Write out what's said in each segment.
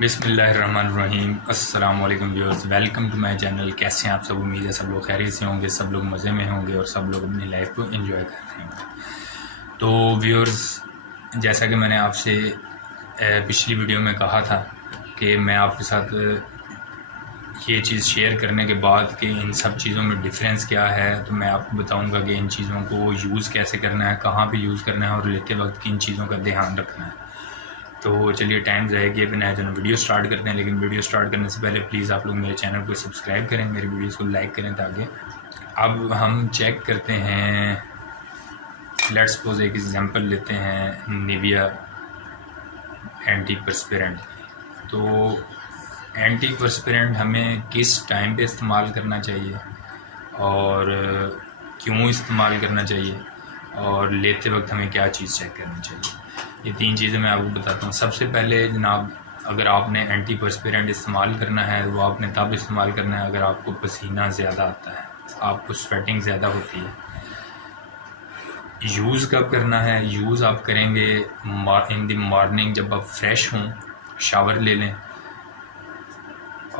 بسم اللہ الرحمن الرحیم۔ السلام علیکم viewers, welcome to my channel. کیسے ہیں آپ سب؟ امید ہے سب لوگ خیریت سے ہوں گے، سب لوگ مزے میں ہوں گے اور سب لوگ اپنی لائف کو انجوائے کر رہے ہوں گے۔ تو ویورز، جیسا کہ میں نے آپ سے پچھلی ویڈیو میں کہا تھا کہ میں آپ کے ساتھ یہ چیز شیئر کرنے کے بعد کہ ان سب چیزوں میں ڈفرینس کیا ہے، تو میں آپ کو بتاؤں گا کہ ان چیزوں کو یوز کیسے کرنا ہے، کہاں پہ یوز کرنا ہے اور لیتے وقت کن چیزوں کا دھیان رکھنا ہے۔ تو چلیے ٹائم ضائع کیے بنا جو ویڈیو سٹارٹ کرتے ہیں، لیکن ویڈیو سٹارٹ کرنے سے پہلے پلیز آپ لوگ میرے چینل کو سبسکرائب کریں، میری ویڈیوز کو لائک کریں تاکہ اب ہم چیک کرتے ہیں۔ لیٹس سپوز ایک ایگزامپل لیتے ہیں نیویا اینٹی پرسپیرنٹ۔ تو اینٹی پرسپیرنٹ ہمیں کس ٹائم پہ استعمال کرنا چاہیے اور کیوں استعمال کرنا چاہیے اور لیتے وقت ہمیں کیا چیز چیک کرنی چاہیے، یہ تین چیزیں میں آپ کو بتاتا ہوں۔ سب سے پہلے جناب، اگر آپ نے اینٹی پرسپیرنٹ استعمال کرنا ہے وہ آپ نے تب استعمال کرنا ہے اگر آپ کو پسینہ زیادہ آتا ہے، آپ کو سویٹنگ زیادہ ہوتی ہے۔ یوز کب کرنا ہے؟ یوز آپ کریں گے ان دی مارننگ، جب آپ فریش ہوں، شاور لے لیں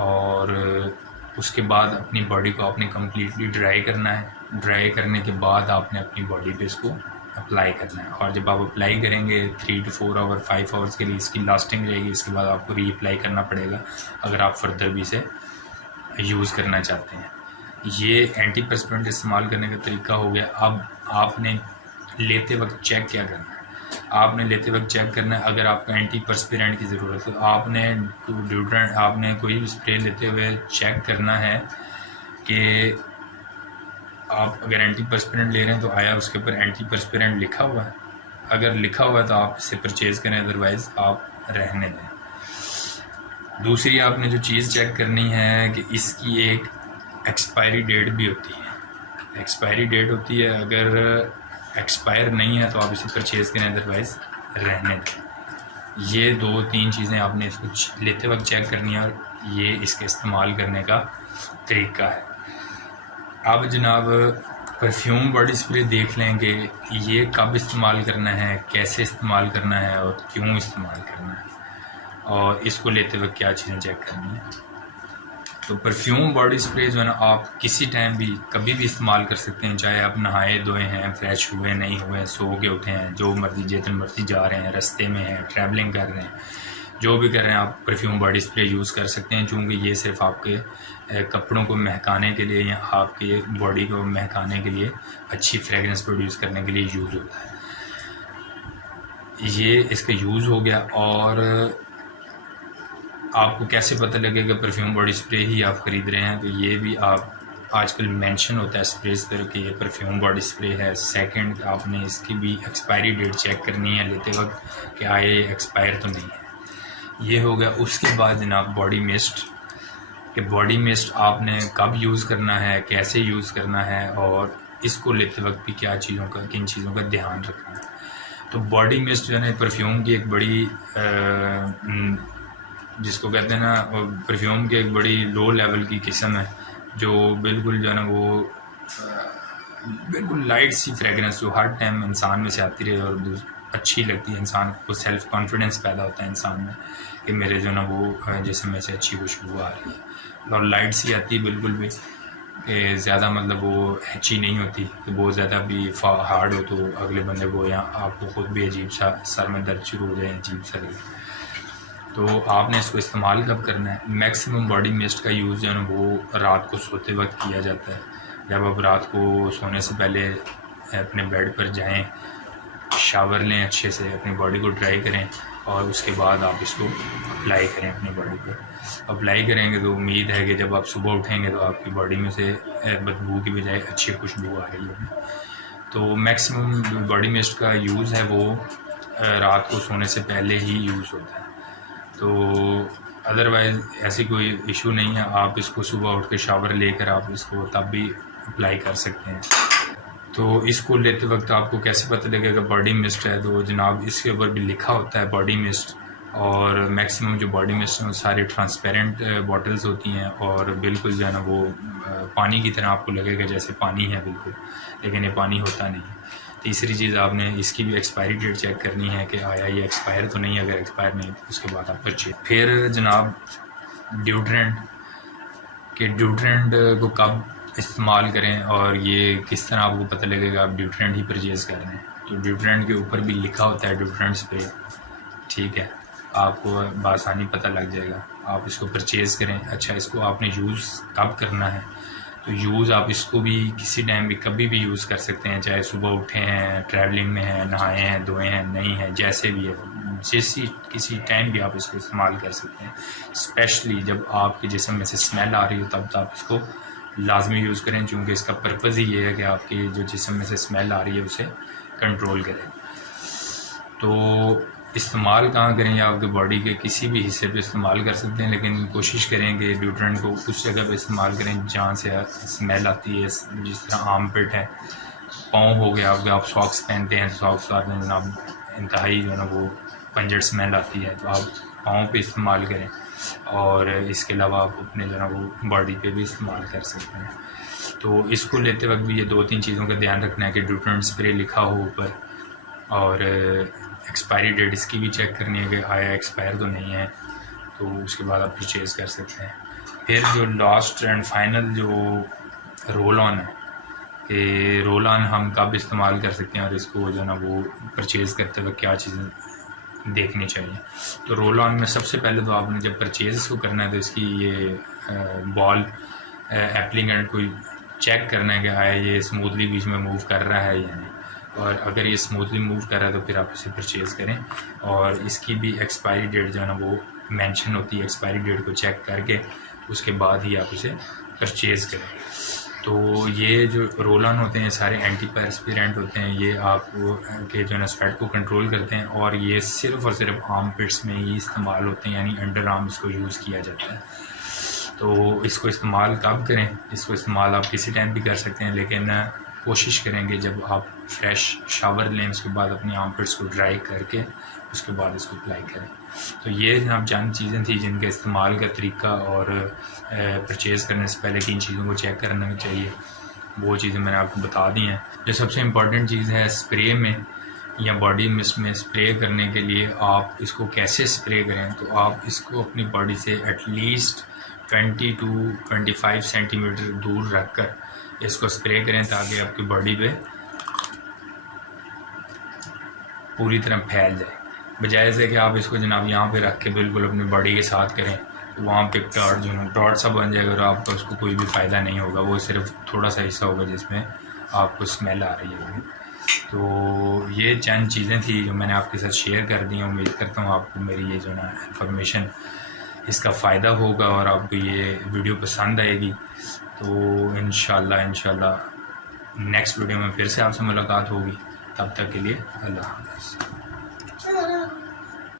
اور اس کے بعد اپنی باڈی کو آپ نے کمپلیٹلی ڈرائی کرنا ہے۔ ڈرائی کرنے کے بعد آپ نے اپنی باڈی پہ اس کو اپلائی کرنا ہے، اور جب آپ اپلائی کریں گے 3 to 4 آور 5 آورس کے لیے اس کی لاسٹنگ رہے گی۔ اس کے بعد آپ کو ری اپلائی کرنا پڑے گا اگر آپ فردر بھی اسے یوز کرنا چاہتے ہیں۔ یہ اینٹی پرسپیرنٹ استعمال کرنے کا طریقہ ہو گیا۔ اب آپ نے لیتے وقت چیک کیا کرنا ہے؟ آپ نے لیتے وقت چیک کرنا ہے، اگر آپ کو اینٹی پرسپیرنٹ کی ضرورت ہے تو آپ نے ڈیوڈرنٹ، آپ نے کوئی بھی اسپرے لیتے ہوئے چیک کرنا ہے کہ آپ اگر اینٹی پرسپیرنٹ لے رہے ہیں تو آیا اس کے اوپر اینٹی پرسپیرنٹ لکھا ہوا ہے؟ اگر لکھا ہوا ہے تو آپ اسے پرچیز کریں، ادروائز آپ رہنے دیں۔ دوسری آپ نے جو چیز چیک کرنی ہے کہ اس کی ایک ایکسپائری ڈیٹ بھی ہوتی ہے۔ ایکسپائری ڈیٹ ہوتی ہے، اگر ایکسپائر نہیں ہے تو آپ اسے پرچیز کریں، ادروائز رہنے دیں۔ یہ 2-3 چیزیں آپ نے اس کو لیتے وقت چیک کرنی ہے، اور یہ اس کے استعمال کرنے کا طریقہ ہے۔ اب جناب پرفیوم باڈی اسپرے دیکھ لیں کہ یہ کب استعمال کرنا ہے، کیسے استعمال کرنا ہے اور کیوں استعمال کرنا ہے، اور اس کو لیتے وقت کیا چیزیں چیک کرنی ہیں۔ تو پرفیوم باڈی اسپرے جو ہے نا، آپ کسی ٹائم بھی کبھی بھی استعمال کر سکتے ہیں، چاہے آپ نہائے دھوئے ہیں، فریش ہوئے نہیں ہوئے، سو کے اٹھے ہیں، جو مرضی جتن مرضی جا رہے ہیں، رستے میں ہیں، ٹریولنگ کر رہے ہیں، جو بھی کر رہے ہیں، آپ پرفیوم باڈی اسپرے یوز کر سکتے ہیں، چونکہ یہ صرف آپ کے کپڑوں کو مہکانے کے لیے یا آپ کے باڈی کو مہکانے کے لیے، اچھی فریگرنس پروڈیوس کرنے کے لیے یوز ہوتا ہے۔ یہ اس کا یوز ہو گیا۔ اور آپ کو کیسے پتہ لگے کہ پرفیوم باڈی اسپرے ہی آپ خرید رہے ہیں؟ تو یہ بھی آپ آج کل مینشن ہوتا ہے اسپریز پر کہ یہ پرفیوم باڈی اسپرے ہے۔ سیکنڈ، آپ نے اس کی بھی ایکسپائری ڈیٹ چیک کرنی ہے لیتے وقت کہ آئے ایکسپائر تو نہیں ہے۔ یہ ہو گیا۔ اس کے بعد جناب باڈی مسٹ، کہ باڈی مسٹ آپ نے کب یوز کرنا ہے، کیسے یوز کرنا ہے، اور اس کو لیتے وقت بھی کیا چیزوں کا، کن چیزوں کا دھیان رکھنا ہے۔ تو باڈی مسٹ جو ہے نا، پرفیوم کی ایک بڑی جس کو کہتے ہیں نا، پرفیوم کی ایک بڑی لو لیول کی قسم ہے، جو بالکل جو ہے نا وہ بالکل لائٹ سی فریگرنس جو ہر ٹائم انسان میں سے آتی رہے اور اچھی لگتی ہے، انسان کو سیلف کانفیڈنس پیدا ہوتا ہے انسان میں کہ میرے جو ہے نا وہ جسم میں سے اچھی خوشبو آ رہی ہے، اور لائٹ سی آتی ہے بالکل بھی، کہ زیادہ مطلب وہ ایچی نہیں ہوتی کہ بہت زیادہ بھی ہارڈ ہو تو اگلے بندے کو یا آپ کو خود بھی عجیب سا سر میں درد شروع ہو جائے، عجیب سا لگے۔ تو آپ نے اس کو استعمال کب کرنا ہے؟ میکسیمم باڈی مسٹ کا یوز جو ہے نا وہ رات کو سوتے وقت کیا جاتا ہے۔ جب آپ رات کو سونے سے پہلے اپنے بیڈ پر جائیں، شاور لیں، اچھے سے اپنی باڈی کو ڈرائی کریں، اور اس کے بعد آپ اس کو اپلائی کریں اپنی باڈی پر۔ اپلائی کریں گے تو امید ہے کہ جب آپ صبح اٹھیں گے تو آپ کی باڈی میں سے بدبو کی بجائے اچھی خوشبو آ رہی ہوگی۔ تو میکسیمم باڈی مسٹ کا یوز ہے وہ رات کو سونے سے پہلے ہی یوز ہوتا ہے۔ تو ادروائز ایسی کوئی ایشو نہیں ہے، آپ اس کو صبح اٹھ کے شاور لے کر آپ اس کو تب بھی اپلائی کر سکتے ہیں۔ تو اس کو لیتے وقت آپ کو کیسے پتہ لگے گا باڈی مسٹ ہے؟ تو جناب اس کے اوپر بھی لکھا ہوتا ہے باڈی مسٹ، اور میکسیمم جو باڈی مسٹ ہیں وہ ساری ٹرانسپیرنٹ باٹلز ہوتی ہیں، اور بالکل جو ہے نا وہ پانی کی طرح آپ کو لگے گا جیسے پانی ہے بالکل، لیکن یہ پانی ہوتا نہیں ہے۔ تیسری چیز آپ نے اس کی بھی ایکسپائری ڈیٹ چیک کرنی ہے کہ آیا یہ ایکسپائر تو نہیں. اگر ایکسپائر نہیں تو اس کے بعد آپ پرچیز. پھر جناب ڈیوڈرنٹ کہ ڈیوڈرنٹ کو کب استعمال کریں اور یہ کس طرح آپ کو پتہ لگے گا آپ ڈیوڈرنٹ ہی پرچیز کر رہے ہیں. تو ڈیوڈرنٹ کے اوپر بھی لکھا ہوتا ہے ڈیوڈرنٹ اسپرے, ٹھیک ہے, آپ کو بآسانی پتہ لگ جائے گا. آپ اس کو پرچیز کریں. اچھا, اس کو آپ نے یوز کب کرنا ہے؟ تو یوز آپ اس کو بھی کسی ٹائم بھی کبھی بھی یوز کر سکتے ہیں, چاہے صبح اٹھے ہیں, ٹریولنگ میں ہیں, نہائے ہیں, دھوئے ہیں, نہیں ہیں, جیسے بھی ہے, کسی ٹائم بھی آپ اس کو استعمال کر سکتے ہیں. اسپیشلی جب آپ کے جسم میں سے اسمیل آ رہی ہو تب تو آپ اس کو لازمی یوز کریں, چونکہ اس کا پرپز ہی یہ ہے کہ آپ کے جو جسم میں سے اسمیل آ رہی ہے اسے کنٹرول کریں. تو استعمال کہاں کریں؟ آپ کے باڈی کے کسی بھی حصے پہ استعمال کر سکتے ہیں, لیکن کوشش کریں کہ ڈیوڈرنٹ کو اس جگہ پہ استعمال کریں جہاں سے اسمیل آتی ہے. جس طرح آرم پٹ ہے, پاؤں ہو گیا آپ ساکس پہنتے ہیں, ساکس میں جناب انتہائی جو ہے نا وہ پنجر اسمیل آتی ہے, تو آپ پاؤں پہ استعمال کریں. اور اس کے علاوہ آپ اپنے جو ہے نا وہ باڈی پہ بھی استعمال کر سکتے ہیں. تو اس کو لیتے وقت بھی یہ 2-3 چیزوں کا دھیان رکھنا ہے کہ ڈیوڈرنٹ اسپرے لکھا ہو اوپر, اور ایکسپائری ڈیٹ اس کی بھی چیک کرنی ہے کہ آیا ایکسپائر تو نہیں ہے. تو اس کے بعد آپ پرچیز کر سکتے ہیں. پھر جو لاسٹ اینڈ فائنل جو رول آن ہے کہ رول آن ہم کب استعمال کر سکتے ہیں اور اس کو جو ہے نا وہ پرچیز کرتے ہوئے کیا چیزیں دیکھنی چاہیے. تو رول آن میں سب سے پہلے تو آپ نے جب پرچیز اس کو کرنا ہے تو اس کی یہ بال ایپلیکینٹ کو چیک کرنا ہے کہ آیا یہ اسموتھلی بیچ میں موو کر رہا ہے یا نہیں, اور اگر یہ اسموتھلی موو کر رہا ہے تو پھر آپ اسے پرچیز کریں. اور اس کی بھی ایکسپائری ڈیٹ جو ہے نا وہ مینشن ہوتی ہے, ایکسپائری ڈیٹ کو چیک کر کے اس کے بعد ہی آپ اسے پرچیز کریں. تو یہ جو رول آن ہوتے ہیں سارے اینٹی پرسپیرنٹ ہوتے ہیں, یہ آپ کے جو ہے نا سویٹ کو کنٹرول کرتے ہیں, اور یہ صرف اور صرف آرم پٹس میں ہی استعمال ہوتے ہیں, یعنی انڈر آرم اس کو یوز کیا جاتا ہے. تو اس کو استعمال کب کریں؟ اس کو استعمال آپ کسی ٹائم بھی کر سکتے ہیں, لیکن کوشش کریں کہ جب آپ فریش شاور لیں اس کے بعد اپنی آرم پٹس کو ڈرائی کر کے اس کے بعد اس کو اپلائی کریں. تو یہ جناب چند چیزیں تھیں جن کے استعمال کا طریقہ اور پرچیز کرنے سے پہلے کن چیزوں کو چیک کرنا چاہیے, وہ چیزیں میں نے آپ کو بتا دی ہیں. جو سب سے امپورٹنٹ چیز ہے اسپرے میں یا باڈی مسٹ میں اسپرے کرنے کے لیے آپ اس کو کیسے اسپرے کریں, تو آپ اس کو اپنی باڈی سے at least 20 to 25 centimetre دور رکھ کر اس کو اسپرے کریں تاکہ آپ کی باڈی پہ پوری طرح پھیل جائے, بجائے سے کہ آپ اس کو جناب یہاں پہ رکھ کے بالکل اپنی باڈی کے ساتھ کریں, وہاں پہ ڈاٹ سا بن جائے گا اور آپ کو اس کو کوئی بھی فائدہ نہیں ہوگا. وہ صرف تھوڑا سا حصہ ہوگا جس میں آپ کو اسمیل آ رہی ہوگی. تو یہ چند چیزیں تھیں جو میں نے آپ کے ساتھ شیئر کر دی ہیں. امید کرتا ہوں آپ کو میری یہ جو نا انفارمیشن اس کا فائدہ ہوگا اور آپ کو یہ ویڈیو پسند آئے گی. تو انشاءاللہ نیکسٹ ویڈیو میں پھر سے آپ سے ملاقات ہوگی. تب تک کے لیے اللہ حافظ.